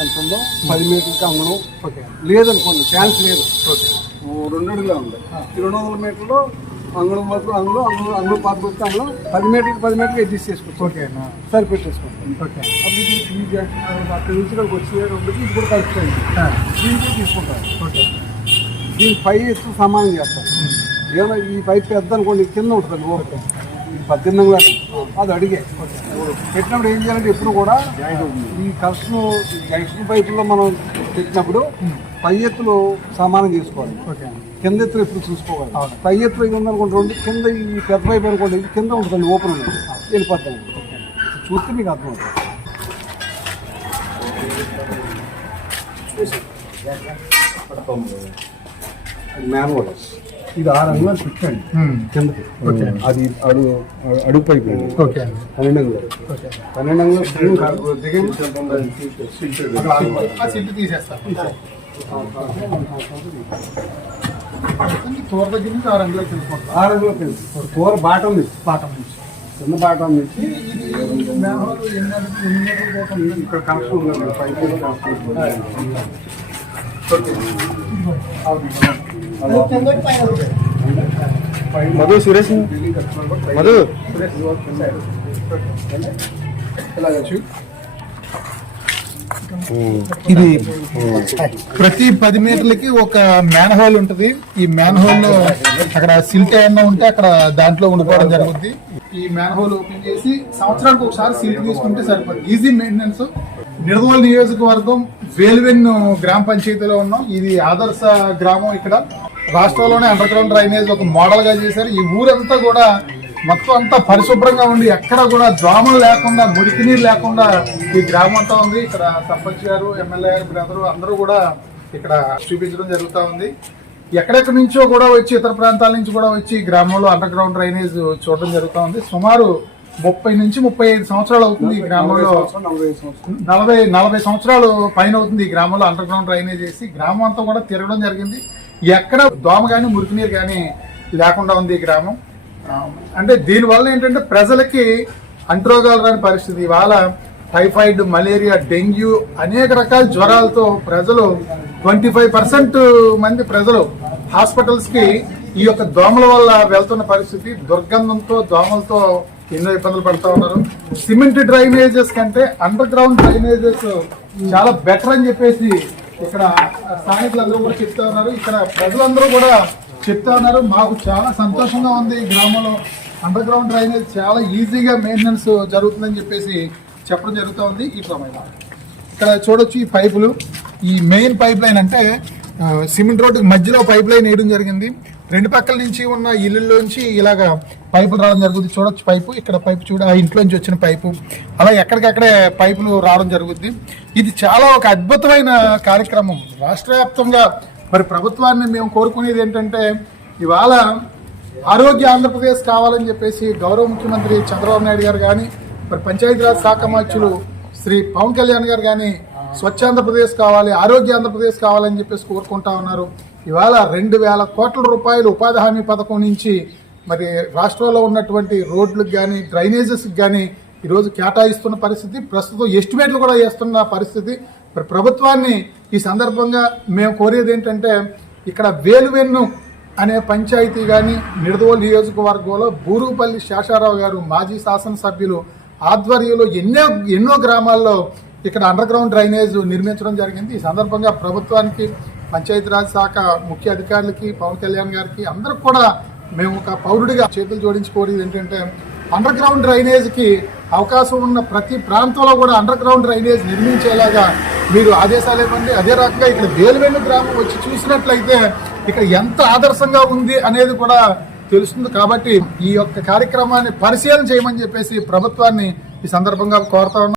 ఎంత ఉందో 10 మీటర్లకి అంగళం లేదనుకోండి, ఛాన్స్ లేదు. 2 అడుగులా ఉంది. ఈ 200 మీటర్లు అంగళం వరకు అంగళం పాత వస్తే అంగళం 10 మీటర్లకి అడ్జస్ట్ చేసుకోవచ్చు. సరిపెట్టేసుకోండి. అక్కడి నుంచి ఇక్కడికి వచ్చి ఇది కూడా కలుపుతాయి. దీనికి తీసుకుంటారు. దీని పై ఎత్తు సమానం చేస్తాం. ఏమన్నా ఈ పైప్ పెద్ద అనుకోండి, కింద ఉంటుంది. 18 అది అడిగే పెట్టినప్పుడు ఏం చేయాలంటే ఎప్పుడు కూడా ఈ జంక్షన్ పైపుల్లో మనం పెట్టినప్పుడు పై ఎత్తులు సమానం చేసుకోవాలి. కింద ఎత్తులు ఎప్పుడు చూసుకోవాలి. పై ఎత్తులు ఇది ఉందనుకోండి, కింద ఈ పెద్ద పైపు అనుకోండి, ఇది కింద ఉంటుంది, ఓపెన్ ఉంటుంది, వెళ్ళిపోతాం. చూస్తే మీకు అర్థమవుతుంది. మ్యాన్హోల్ ఇది 6 అంగుళాలు పెట్టండి కిందకి. అది అడుగు పైపు 12 అంగుళాలు. 12 అంగుళాలు దిగండి. 6 అంగుళాలు కూర బాటం నుంచి చిన్న బాటం నుంచి ఇక్కడ కనెక్షన్ ఉంది. పైపు మధు సురేష్ మధు ఇది ప్రతి 10 మీటర్లకి ఒక మ్యాన్ హోల్ ఉంటుంది. ఈ మ్యాన్ హోల్ అక్కడ సిల్ట్ ఏమన్నా ఉంటే అక్కడ దాంట్లో ఉండిపోవడం జరుగుద్ది. ఈ మ్యాన్ హోల్ ఓపెన్ చేసి సంవత్సరానికి ఒకసారి సిల్ట్ తీసుకుంటే సరిపోతుంది. Easy maintenance. నిడదవోలు నియోజకవర్గం వేలువెన్ను గ్రామ పంచాయతీలో ఉన్నాం. ఇది ఆదర్శ గ్రామం. ఇక్కడ రాష్ట్రంలోనే అండర్ గ్రౌండ్ డ్రైనేజ్ ఒక మోడల్ గా చేశారు. ఈ ఊరంతా కూడా మొత్తం అంతా పరిశుభ్రంగా ఉండి ఎక్కడ కూడా దోమలు లేకుండా, మురికి నీరు లేకుండా ఈ గ్రామం అంతా ఉంది. ఇక్కడ సర్పంచ్ గారు, ఎమ్మెల్యే గారు, బ్రదరు అందరూ కూడా ఇక్కడ చూపించడం జరుగుతూ ఉంది. ఎక్కడెక్కడి నుంచో కూడా వచ్చి, ఇతర ప్రాంతాల నుంచి కూడా వచ్చి గ్రామంలో అండర్ గ్రౌండ్ డ్రైనేజ్ చూడడం జరుగుతూ ఉంది. సుమారు 30 నుంచి 35 సంవత్సరాలు అవుతుంది ఈ గ్రామంలో. 40 సంవత్సరాలు పైన అవుతుంది ఈ గ్రామంలో అండర్ గ్రౌండ్ డ్రైనేజ్ చేసి. గ్రామం అంతా కూడా తిరగడం జరిగింది. ఎక్కడ దోమ కానీ, మురికి నీరు కానీ లేకుండా ఉంది ఈ గ్రామం. అంటే దీనివల్ల ఏంటంటే ప్రజలకి అంటురోగాలు రాని పరిస్థితి. ఇవాళ టైఫాయిడ్, మలేరియా, డెంగ్యూ అనేక రకాల జ్వరాలతో ప్రజలు 25% మంది ప్రజలు హాస్పిటల్స్ కి ఈ యొక్క దోమల వల్ల వెళ్తున్న పరిస్థితి. దుర్గంధంతో, దోమలతో ఎన్నో ఇబ్బందులు పడుతూ ఉన్నారు. సిమెంట్ డ్రైనేజెస్ కంటే అండర్ గ్రౌండ్ డ్రైనేజెస్ చాలా బెటర్ అని చెప్పేసి ఇక్కడ స్థానికులందరూ కూడా చెప్తా ఉన్నారు. ఇక్కడ ప్రజలందరూ కూడా చెప్తా ఉన్నారు. మాకు చాలా సంతోషంగా ఉంది. ఈ గ్రామంలో అండర్ గ్రౌండ్ డ్రైనేజ్ చాలా ఈజీగా మెయింటెనెన్స్ జరుగుతుందని చెప్పేసి చెప్పడం జరుగుతూ ఉంది. ఈ ప్రమాదం ఇక్కడ చూడొచ్చు. ఈ పైపులు, ఈ మెయిన్ పైప్ లైన్ అంటే సిమెంట్ రోడ్డు మధ్యలో పైప్ లైన్ వేయడం జరిగింది. 2 పక్కల నుంచి ఉన్న ఇల్లులోంచి ఇలాగా పైపులు రావడం జరుగుతుంది. చూడొచ్చు పైపు, ఇక్కడ పైపు చూడ, ఆ ఇంట్లోంచి వచ్చిన పైపు, అలా ఎక్కడికక్కడే పైపులు రావడం జరుగుద్ది. ఇది చాలా ఒక అద్భుతమైన కార్యక్రమం. రాష్ట్ర వ్యాప్తంగా మరి ప్రభుత్వాన్ని మేము కోరుకునేది ఏంటంటే, ఇవాళ ఆరోగ్య ఆంధ్రప్రదేశ్ కావాలని చెప్పేసి గౌరవ ముఖ్యమంత్రి చంద్రబాబు నాయుడు గారు కానీ, మరి పంచాయతీరాజ్ శాఖ మంత్రులు శ్రీ పవన్ కళ్యాణ్ గారు కానీ స్వచ్ఛ ఆంధ్రప్రదేశ్ కావాలి, ఆరోగ్య ఆంధ్రప్రదేశ్ కావాలని చెప్పేసి కోరుకుంటా ఉన్నారు. ఇవాళ 2,000 కోట్ల రూపాయలు ఉపాధి హామీ పథకం నుంచి మరి రాష్ట్రంలో ఉన్నటువంటి రోడ్లకు కానీ, డ్రైనేజెస్కి కానీ ఈరోజు కేటాయిస్తున్న పరిస్థితి. ప్రస్తుతం ఎస్టిమేట్లు కూడా చేస్తున్న పరిస్థితి. మరి ప్రభుత్వాన్ని ఈ సందర్భంగా మేము కోరేది ఏంటంటే, ఇక్కడ వేలువెన్ను అనే పంచాయతీ కానీ, నిడదవోలు నియోజకవర్గంలో బూరుగుపల్లి శేషారావు గారు మాజీ శాసనసభ్యులు ఆధ్వర్యంలో ఎన్నో గ్రామాల్లో ఇక్కడ అండర్ గ్రౌండ్ డ్రైనేజ్ నిర్మించడం జరిగింది. ఈ సందర్భంగా ప్రభుత్వానికి, పంచాయతీరాజ్ శాఖ ముఖ్య అధికారులకి, పవన్ కళ్యాణ్ గారికి అందరికి కూడా మేము ఒక పౌరుడిగా చేతులు జోడించి కోరేది ఏంటంటే, అండర్ గ్రౌండ్ డ్రైనేజ్కి అవకాశం ఉన్న ప్రతి ప్రాంతంలో కూడా అండర్ గ్రౌండ్ డ్రైనేజ్ నిర్మించేలాగా మీరు ఆదేశాలు ఇవ్వండి. అదే రకంగా ఇక్కడ వేలువెన్ను గ్రామం వచ్చి చూసినట్లయితే ఇక్కడ ఎంత ఆదర్శంగా ఉంది అనేది కూడా తెలుస్తుంది. కాబట్టి ఈ యొక్క కార్యక్రమాన్ని పరిశీలన చేయమని చెప్పేసి ప్రభుత్వాన్ని ఈ సందర్భంగా కోరుతా ఉన్నాం.